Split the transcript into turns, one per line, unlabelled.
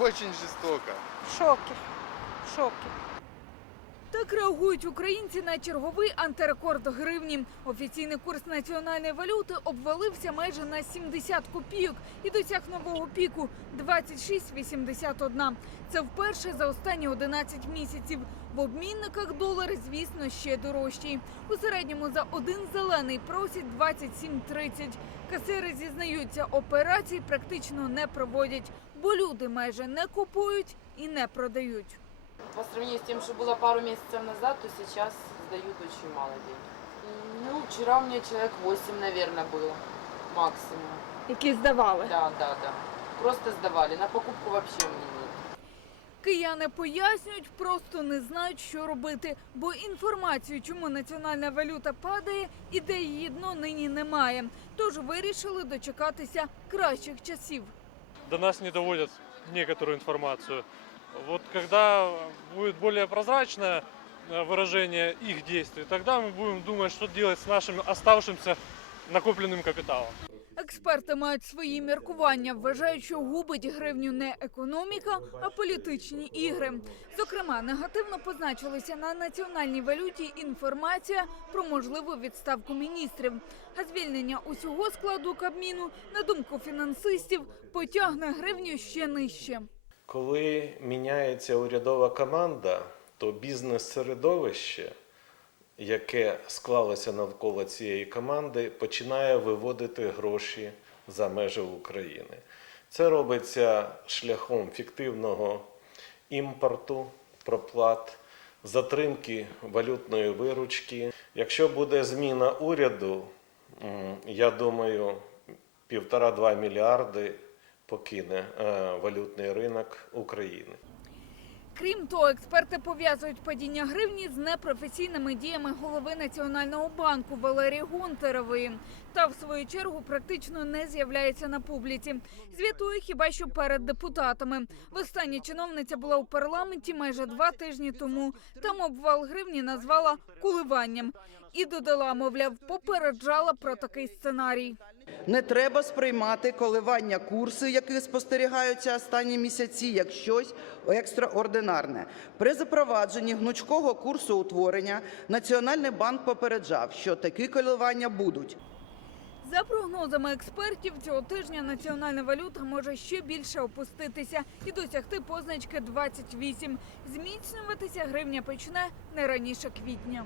Очень жестоко.
В шоке. В шокі.
Так реагують українці на черговий антирекорд гривні. Офіційний курс національної валюти обвалився майже на 70 копійок і досяг нового піку 26,81. Це вперше за останні 11 місяців. В обмінниках долар, звісно, ще дорожчий. У середньому за один зелений просять 27,30. Касири зізнаються, операцій практично не проводять, бо люди майже не купують і не продають.
По сравнению с тем, что было пару месяцев назад, то сейчас сдают очень мало денег. Ну, вчера у меня человек 8, наверное, было максимум.
Які здавали.
Да, да, да. Просто сдавали. На покупку вообще у меня нет.
Кияни пояснюють, просто не знають, що робити, бо інформацію, чому національна валюта падає і де її дно нині немає. Тож вирішили дочекатися кращих часів.
до нас не доводят некоторую информацию. Вот когда будет более прозрачное э, выражение их действий, тогда мы будем думать, что делать с нашим оставшимся накопленным капиталом.
Експерти мають свої міркування, вважають, що губить гривню не економіка, а політичні ігри. Зокрема, негативно позначилися на національній валюті інформація про можливу відставку міністрів. А звільнення усього складу кабміну, на думку фінансистів, потягне гривню ще нижче.
Коли міняється урядова команда, то бізнес-середовище, яке склалося навколо цієї команди, починає виводити гроші за межі України. Це робиться шляхом фіктивного імпорту, проплат, затримки валютної виручки. Якщо буде зміна уряду, я думаю, півтора-два мільярди покине е, валютний ринок України.
Крім того, експерти пов'язують падіння гривні з непрофесійними діями голови Національного банку Валерії Гонтаревої. Та в свою чергу практично не з'являється на публіці. Звітує хіба що перед депутатами. Востаннє чиновниця була у парламенті майже два тижні тому. Там обвал гривні назвала куливанням і додала, мовляв, попереджала про такий сценарій.
Не треба сприймати коливання курсу, які спостерігаються останні місяці, як щось екстраординарне. При запровадженні гнучкого курсу утворення Національний банк попереджав, що такі коливання будуть.
За прогнозами експертів, цього тижня національна валюта може ще більше опуститися і досягти позначки 28. Зміцнюватися гривня почне не раніше квітня.